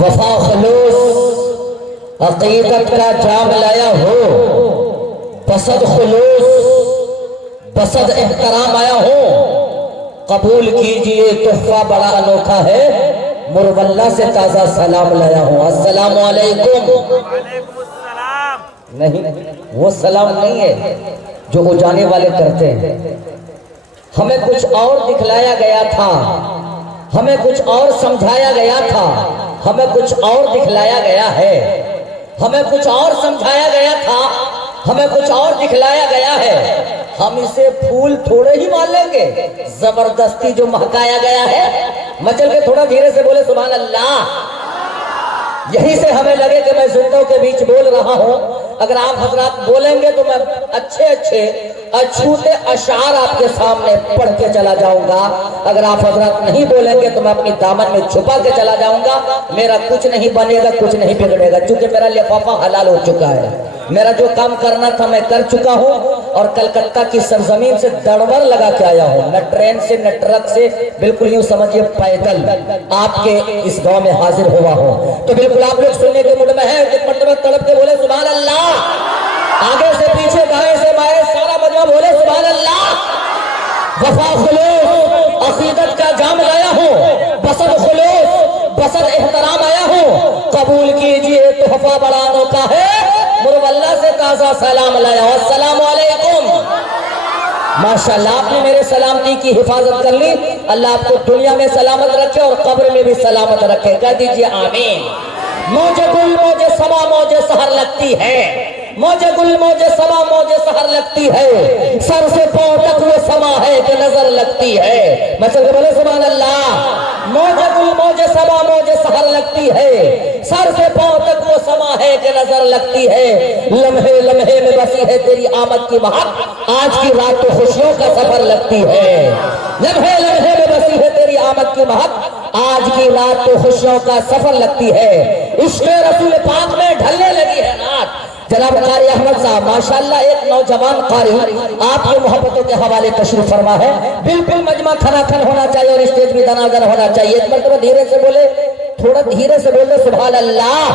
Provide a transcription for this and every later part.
وفا خلوص عقیدت کا جام لایا ہو، بسد خلوص بسد احترام آیا ہو، قبول کیجئے تحفہ بڑا انوکھا ہے، مرواللہ سے تازہ سلام لایا ہوں۔ السلام علیکم۔ وعلیکم السلام۔ نہیں، وہ سلام نہیں ہے جو اجانے والے کرتے ہیں۔ ہمیں کچھ اور دکھلایا گیا تھا، ہمیں کچھ اور سمجھایا گیا تھا، ہمیں کچھ اور دکھلایا گیا ہے، ہمیں کچھ اور سمجھایا گیا تھا، ہمیں کچھ اور دکھلایا گیا ہے۔ ہم اسے پھول تھوڑے ہی مان لیں گے، زبردستی جو مہکایا گیا ہے۔ مچل کے تھوڑا دھیرے سے بولے سبحان اللہ۔ یہی سے ہمیں لگے کہ میں زندوں کے بیچ بول رہا ہوں۔ اگر آپ حضرات بولیں گے تو میں اچھے اچھوتے اشعار آپ کے سامنے پڑھ کے چلا جاؤں گا۔ اگر آپ حضرات نہیں بولیں گے تو میں اپنی دامن میں چھپا کے چلا جاؤں گا۔ میرا کچھ نہیں بنے گا، کچھ نہیں بگڑے گا، چونکہ میرا لفافہ حلال ہو چکا ہے۔ میرا جو کام کرنا تھا میں کر چکا ہوں، اور کلکتہ کی سرزمین سے دڑبڑ لگا کے آیا ہوں، نہ ٹرین سے نہ ٹرک سے، بالکل یوں سمجھئے پیدل آپ کے اس گاؤں میں حاضر ہوا ہوں۔ تو بالکل آپ لوگ سننے کے موڈ میں ہیں، ایک مرتبہ تڑپ کے بولے سبحان اللہ۔ آگے سے پیچھے دائیں سے بائیں سارا مجمع بولے سبحان اللہ۔ وفا خلوص عقیدت کا جام لایا ہوں، بسد خلوص بسد احترام آیا ہوں، قبول کیجئے تحفہ بڑا انوکھا ہے، مرواللہ سے تازہ سلام لایا ہوں۔ السلام علیکم۔ ماشاءاللہ آپ نے میرے سلامتی کی حفاظت کر لی، اللہ آپ کو دنیا میں سلامت رکھے اور قبر میں بھی سلامت رکھے، کہہ دیجئے آمین۔ موج گل موج سما موج سحر لگتی ہے، موج گل موج سما موج سحر لگتی ہے، سر سے پاؤں تک وہ سما ہے کہ نظر لگتی ہے۔ میں چل کے بولے سبحان اللہ۔ موج گل موج سما موج سحر لگتی ہے، سر سے پاؤں تک وہ سما ہے کہ نظر لگتی ہے، لمحے لمحے میں بسی ہے تیری آمد کی مہک، آج کی رات تو خوشیوں کا سفر لگتی ہے۔ لمحے لمحے میں بسی ہے تیری آمد کی مہک، آج کی رات تو خوشیوں کا سفر لگتی ہے، عشق رسول پاک میں ڈھلنے لگی ہے رات۔ جناب قاری احمد صاحب ماشاءاللہ ایک نوجوان قاری آپ کی محبتوں کے حوالے تشریف فرما ہے، بالکل مجمع کھنا کھن ہونا چاہیے اور اسٹیج بھی دناگر ہونا چاہیے۔ ایک مرتبہ دھیرے سے بولے، تھوڑا دھیرے سے بولے سبحان اللہ۔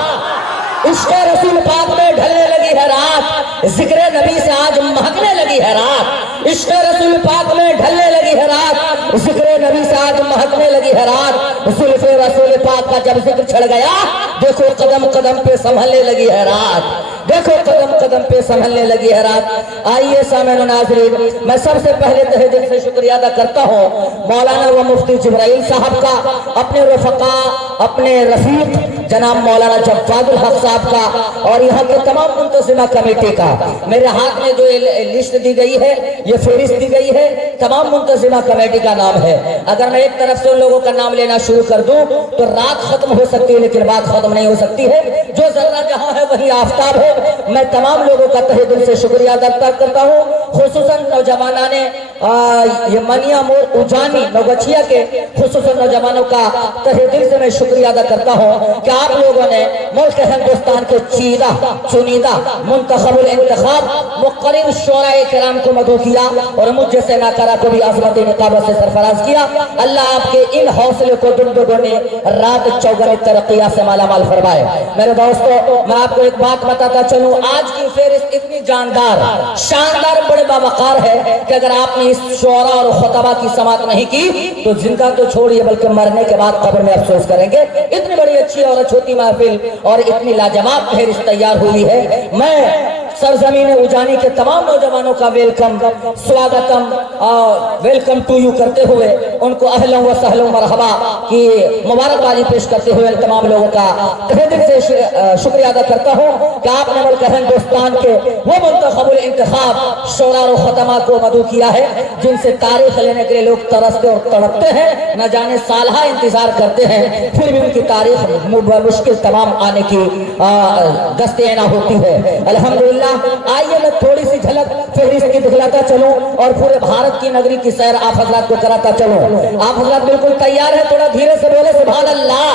عشق رسول پاک میں ڈھلنے لگی ہے رات، ذکر نبی سے آج مہکنے لگی ہے رات، عشق رسول پاک میں ڈھلنے لگی ہے رات، ذکر نبی سے آج مہکنے لگی ہے رات، زلف رسول پاک کا جب ذکر چھڑ گیا، دیکھو قدم قدم پہ سنبھلنے لگی ہے رات، دیکھو قدم قدم پہ سنبھلنے لگی ہے رات۔ آئیے سامعین و ناظرین، میں سب سے پہلے تہہ دل سے شکریہ ادا کرتا ہوں مولانا و مفتی جبرائیل صاحب کا، اپنے رفقا اپنے رفیق جناب مولانا جواد الحق صاحب کا، اور یہاں کے تمام منتظمہ کمیٹی کا۔ میرے ہاتھ میں جو لسٹ دی گئی ہے، یہ فہرست دی گئی ہے، تمام منتظمہ کمیٹی کا نام ہے۔ اگر میں ایک طرف سے ان لوگوں کا نام لینا شروع کر دوں تو رات ختم ہو سکتی ہے، لیکن بات ختم نہیں ہو سکتی ہے۔ جو ذرہ جہاں ہے وہی آفتاب ہے۔ میں تمام لوگوں کا تہہ دل سے شکریہ ادا کرتا ہوں، خصوصاً نوجوانان یہ منیا مور اجانی نوگچھیا کے خصوصاً نوجوانوں کا تہہ دل سے میں شکریہ ادا کرتا ہوں کہ آپ لوگوں نے ملک ہندوستان کے چنیدہ منتخب الانتخاب مقرر شعراء کرام کو مدعو کیا، اور مجھ جیسے ناکارہ کو بھی عظمت نقابت سے سرفراز کیا۔ اللہ آپ کے ان حوصلے کو دن دگنے رات چوگنے ترقیات سے مالا مال فرمائے۔ میرے دوستو، میں آپ کو ایک بات بتاتا چلوں، آج کی فہرست اتنی جاندار شاندار بڑے باوقار ہے کہ اگر آپ نے اس شعراء اور خطبہ کی سماعت نہیں کی تو زندہ تو چھوڑیے بلکہ مرنے کے بعد قبر میں افسوس کریں گے۔ اتنی بڑی اچھی اور چھوٹی محفل اور اتنی لاجواب فہرست تیار ہوئی ہے۔ میں سرزمین اجانی کے تمام نوجوانوں کا ویلکم سواگتم اور ویلکم ٹو یو کرتے ہوئے ان کو اہلا و سہلا مرحبا کی مبارکبادی پیش کرتے ہوئے تمام لوگوں کا تہہ دل سے شکریہ ادا کرتا ہوں کہ آپ نے ملک ہندوستان کے وہ منتخب الانتخاب شعراء و ختمہ کو مدعو کیا ہے جن سے تاریخ لینے کے لیے لوگ ترستے اور تڑپتے ہیں، نہ جانے سالہ انتظار کرتے ہیں، پھر بھی ان کی تاریخ مشکل تمام آنے کی دست عنا ہوتی ہے۔ الحمدللہ آئیے میں تھوڑی سی جھلک فہرست کی دکھلاتا چلوں اور پورے بھارت کی نگری کی سیر آپ حضرات کو کراتا چلوں۔ آپ حضرات بالکل تیار ہیں؟ تھوڑا دھیرے سے بولے سبحان اللہ۔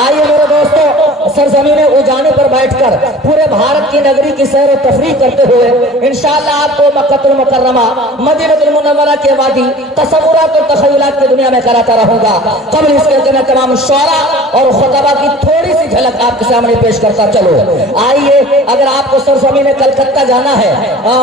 آئیے میرے دوستو، سرزمین اجانے پر بیٹھ کر پورے بھارت کی نگری کی سیر و تفریح کرتے ہوئے انشاءاللہ آپ کو مکہ المکرمہ مدینہ المنورہ کے وادی تصورات اور تخیلات کی دنیا میں کراتا رہوں گا۔ قبل اس کے میں تمام شعراء اور خطبہ کی تھوڑی سی झलक आपके सामने पेश करता चलो। आइए, अगर आपको सरजमीन कलकत्ता जाना है,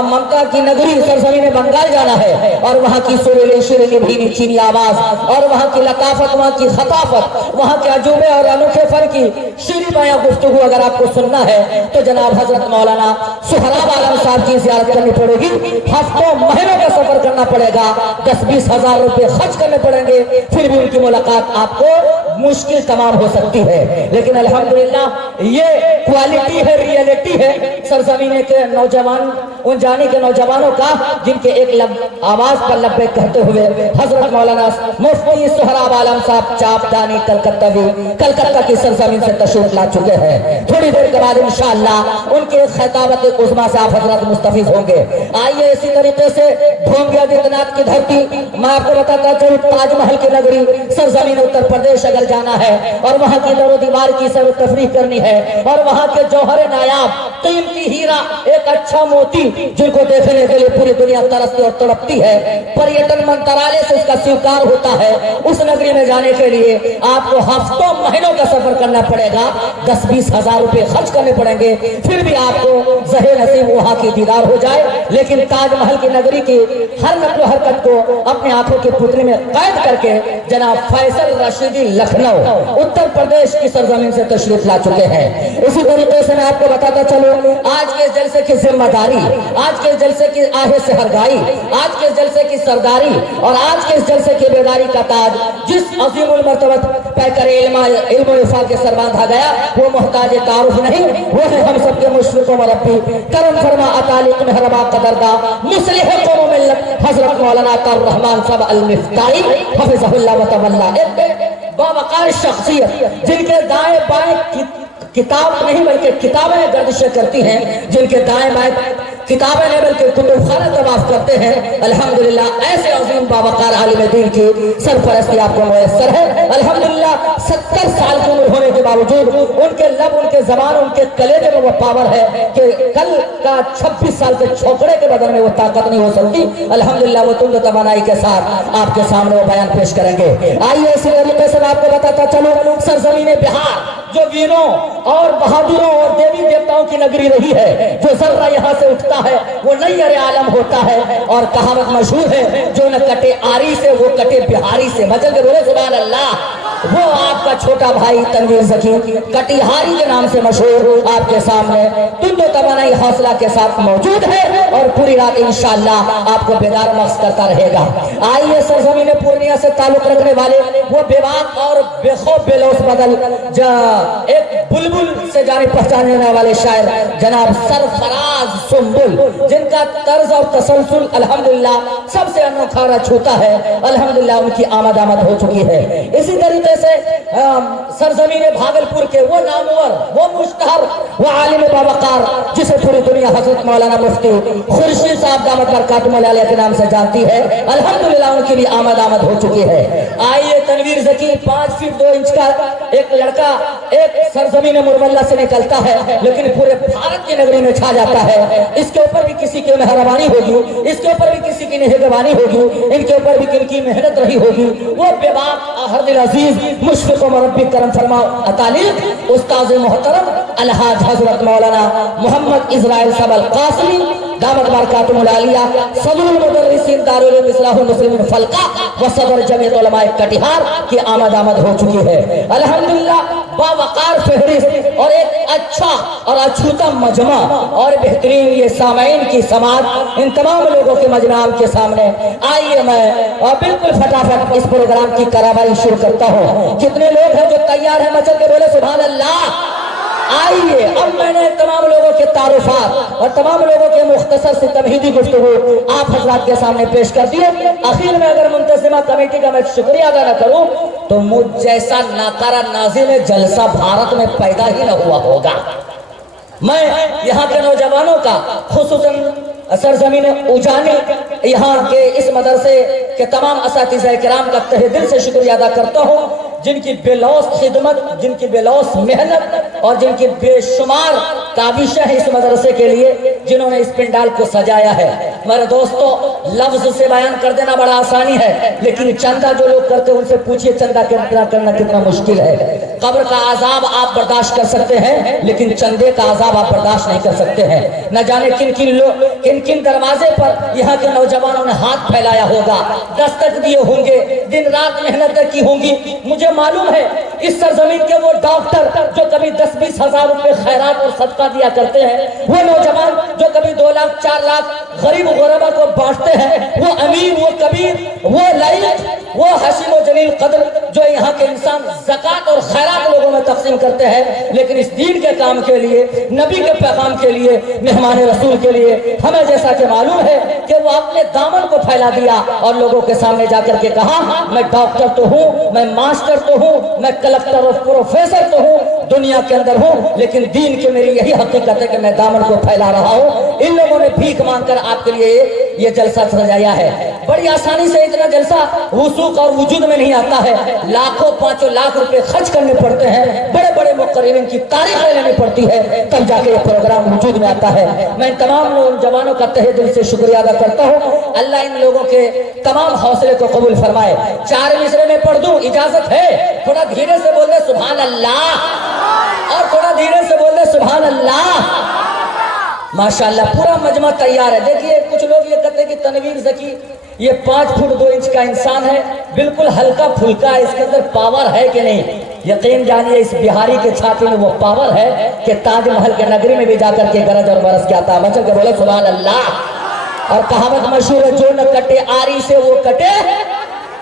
ममता की नगरी सरजमीन बंगाल जाना है, और वहाँ की सुरीली सुरीली भीनी चीनी आवाज, और वहाँ की लताफत, वहाँ की खताफत, वहाँ के अजूबे और अनोखे फन की शीरी बायां गुफ्तगू अगर आपको सुनना है तो जनाब हजरत मौलाना सोहराब आलम साहब की ज़ियारत करनी पड़ेगी। हफ्तों महीनों का सफर करना पड़ेगा, 10-20 हजार रुपए खर्च करने पड़ेंगे, फिर भी उनकी मुलाकात आपको मुश्किल तमाम हो सकती है। लेकिन अल्हम्दुलिल्लाह ये क्वालिटी है, रियलिटी है सरजमीन के नौजवान, उन जाने के नौजवानों का जिनके एक आवाज पर लब्बैक कहते हुए हजरत मौलाना मुफ्ती सोहराब आलम साहब चापदानी कलकत्ता की सरजमीन से तशरीफ ला चुके हैं। थोड़ी देर के बाद इंशाअल्लाह उनके खिताबत उज़्मा से आप हजरत मुस्तफीज होंगे। आइए, इसी तरीके से ढोंगी आदित्यनाथ की धरती, मैं आपको बताता चलूं ताजमहल की नगरी सरजमीन उत्तर प्रदेश अगर जाना है और वहाँ की दरो दीवार की सैर तफरीह करनी है, और वहाँ के जौहर नायाब कीमती हीरा, एक अच्छा मोती जिनको देखने के लिए पूरी दुनिया तरसती और तड़पती है, पर्यटन मंत्रालय से उसका स्वीकार होता है, उस नगरी में जाने के लिए आपको हफ्तों महीनों का सफर करना पड़ेगा, 10-20 हजार रुपए खर्च करने पड़ेंगे, फिर भी आपको ज़हे नसीब वहाँ की दीदार हो जाए। लेकिन ताजमहल की नगरी की हर नक्ल हरकत को अपने आंखों के पुतले में कैद करके जनाब फैसल रशीदी लखनऊ उत्तर प्रदेश की सरजमीन से तशरीफ ला चुके हैं। इसी तरीके से मैं आपको बताता चलूं, आज के जलसे की जिम्मेदारी, आज के जलसे की आहे सहरगाई, आज के जलसे की सरदारी और आज के जलसे की बेदारी का ताज जिस अजीमुल मर्तबत पैकर इल्म इफा के सर बांधा गया, वो मोहताज तारुफ नहीं, वो है हम सबके मुशफ़िक़ व रब्बी, करम फरमा अतालिक मेहरबा कदरदा मुस्लिह कौम मिल्लत हजरत मौलाना कर रहमान साहब अल मिफ्ताही हफिज़हुल्लाह व तवल्ला। बावकार शख्सियत जिनके दाएं बाएं किताब नहीं बल्कि किताबें गर्दिशें करती हैं, जिनके दाएं बाएं किताबें नहीं बल्कि कुतुबखाने तवाफ करते हैं। अल्हम्दुलिल्लाह ऐसे अजीम बावकार आलिम दीन की सरपरस्ती आपको मुयस्सर है। अल्हम्दुलिल्लाह 70 साल की उम्र होने के बावजूद उनके लब, उनके जबान, उनके कलेजे में वो पावर है कि कल का 26 साल के छोकरे के बदन में वो ताकत नहीं हो सकती। अल्हम्दुलिल्लाह वो तुंद तवानाई के साथ आपके सामने वो बयान पेश करेंगे। आइए, इसी तरीके से मैं आपको बताता चलूं, सरजमीन बिहार जो वीरों और बहादुरों और देवी देवताओं की नगरी रही है, जो जर्रा यहाँ से उठता है वो नैयर आलम होता है, और कहावत मशहूर है जो न कटे आरी से वो कटे बिहारी से। मचल के बोले सुभान अल्लाह। वो आपका छोटा भाई तनवीर ज़की कटिहारी के नाम से मशहूर आपके सामने तुंदो तवानाई हौसला के साथ मौजूद है और पूरी रात इंशाअल्लाह आपको बेदार मख्स करता रहेगा। आइए, सरजमीन पूर्णिया से ताल्लुक रखने वाले वो बेबाक और बेखौफ बेलौस बदल एक बुलबुल से जाने पहचाने वाले शायर जनाब सरफराज सुंबुल, जिनका तर्ज और तसलसल अल्हम्दुलिल्लाह सबसे अनोखा छूता है। अल्हम्दुलिल्लाह उनकी आमद हो चुकी है। इसी तरीके से सरजमीन भागलपुर के वो नामवर, वो मुश्तहर, वो आलिम बावकार जिसे पूरी दुनिया हजरत मौलाना मुफ्ती खुर्शीद साहब दामत बरकातुहुल आलिया के नाम से जानती है, अल्हम्दुलिल्लाह उनकी भी आमद हो चुकी है। आइए, तनवीर ज़की 5 फीट 2 इंच का एक लड़का एक सरजमीन मुरवल्ला से निकलता है, लेकिन पूरे भारत की नगरी में छा जाता है। इसके ऊपर भी किसी की मेहरबानी होगी, इसके ऊपर भी किसी की निगहबानी होगी, इनके ऊपर भी किनकी मेहनत रही होगी। वो बेबाक अहदिल अजीज मुशफ़िक़ व मुरब्बी करम फरमा अतालिक उस्ताद मोहतरम अलहाज हजरत मौलाना मोहम्मद इज़राइल साहब अल कासिमी दामत बरकातुहुल आलिया सदरुल मुदर्रिसीन दारुल इस्लाहुल मुस्लिमीन फलका व सदर जमीयत उलमाए कटिहार की आमद हो चुकी है। अल्हम्दुलिल्लाह बावकार फहरिस्त और एक अच्छा और अछूता मजमा और बेहतरीन ये सामाईन की समाज, इन तमाम लोगों के मजमाम के सामने आइए मैं और बिल्कुल फटाफट इस प्रोग्राम की करामाई शुरू करता हूँ। कितने लोग हैं जो तैयार हैं? मचल के बोले सुभान अल्लाह। आइए, अब मैंने तमाम लोगों के तारुफात और तमाम लोगों के मुख्तसर से तमहीदी गुफ्तगू आप हजरात के सामने पेश कर दिए। आखिर में अगर मुंतज़िमा कमेटी का मैं शुक्रिया अदा न करूं तो मुझ जैसा नाकारा नाज़िम जलसा भारत में पैदा ही न हुआ होगा। मैं यहाँ के नौजवानों का, खुसूसन सरजमीन उजानी यहाँ के इस मदरसे के तमाम असातिज़ा किराम का तहे दिल से शुक्रिया अदा करता हूँ, जिनकी बेलौस खिदमत, जिनकी बेलौस मेहनत और जिनकी बेशुमार काबिशें हैं इस मदरसे के लिए, जिन्होंने इस पंडाल को सजाया है। मेरे दोस्तों, लफ्ज से बयान कर देना बड़ा आसानी है, लेकिन चंदा जो लोग करते हैं उनसे पूछिए चंदा करना कितना मुश्किल है। कब्र का आजाब आप बर्दाश्त कर सकते हैं, लेकिन चंदे का आजाब आप बर्दाश्त नहीं कर सकते हैं। न जाने किन किन दरवाजे पर यहाँ के नौजवानों ने हाथ फैलाया होगा, दस्तक दिए होंगे, दिन रात मेहनत की होंगी। मुझे मालूम है इस सरजमीन के वो डॉक्टर जो कभी 10-20 हजार रुपए खैरात और सदका दिया करते हैं, वो नौजवान जो कभी 2 लाख 4 लाख गरीब गुरबा को बांटते हैं, वो अमीर, वो कबीर, वो लाइक, वो हसीन व जलील कद्र जो यहाँ के इंसान ज़कात और खैरात लोगों में तकसीम करते हैं, लेकिन इस दीन के काम के लिए, नबी के पैगाम के लिए, मेहमान रसूल के लिए, हमें जैसा कि मालूम है कि वो अपने दामन को फैला दिया और लोगों के सामने जाकर के कहा, मैं डॉक्टर तो हूँ, मैं मास्टर तो हूँ, मैं कलेक्टर और प्रोफेसर तो हूँ, दुनिया के अंदर हूँ, लेकिन दीन की मेरी यही हकीकत है कि मैं दामन को फैला रहा हूँ। इन लोगों ने भीख मांगकर आपके लिए ये जलसा सजाया है। बड़ी आसानी से इतना जलसा वसूक और वजूद में नहीं आता है, लाखों 5 लाख रुपए खर्च करने पड़ते हैं, बड़े बड़े मुकर्रिरीन की तारीफ लेनी पड़ती है, तब जाके ये प्रोग्राम वजूद में आता है। मैं तमाम नौजवानों का तहे दिल से शुक्रिया अदा करता हूँ। अल्लाह इन लोगों के तमाम हौसले को कबूल फरमाए। 4 मिसरे में पढ़ दूं, इजाजत है? थोड़ा धीरे से बोल दे सुभान अल्लाह, और थोड़ा धीरे से बोल दे सुभान अल्लाह। माशाअल्लाह, पूरा मजमा तैयार है। देखिए, कुछ लोग ये कहते हैं कि तनवीर ज़की ये 5 फुट 2 इंच का इंसान है, बिल्कुल हल्का फुल्का है, इसके अंदर पावर है कि नहीं? यकीन जानिए, इस बिहारी के छाती में वो पावर है कि ताजमहल के नगरी में भी जाकर के गरज और बरस के आता है। मचल के बोले सुभान अल्लाह। और कहावत मशहूर है, जो न कटे आरी से वो कटे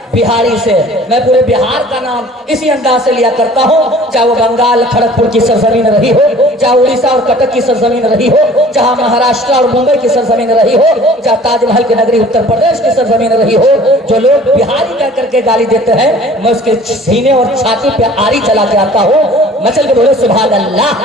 बिहारी से। मैं पूरे बिहार का नाम इसी अंदाज से लिया करता हूँ, चाहे वो बंगाल खड़गपुर की सरजमीन रही हो, चाहे उड़ीसा और कटक की सरजमीन रही हो, चाहे महाराष्ट्र और मुंबई की सरजमीन रही हो, चाहे ताजमहल की नगरी उत्तर प्रदेश की सरजमीन रही हो। जो लोग बिहारी कह करके गाली देते हैं, मैं उसके सीने और छाती पे आरी चला के आता हूँ। मचल के बोले सुभान अल्लाह।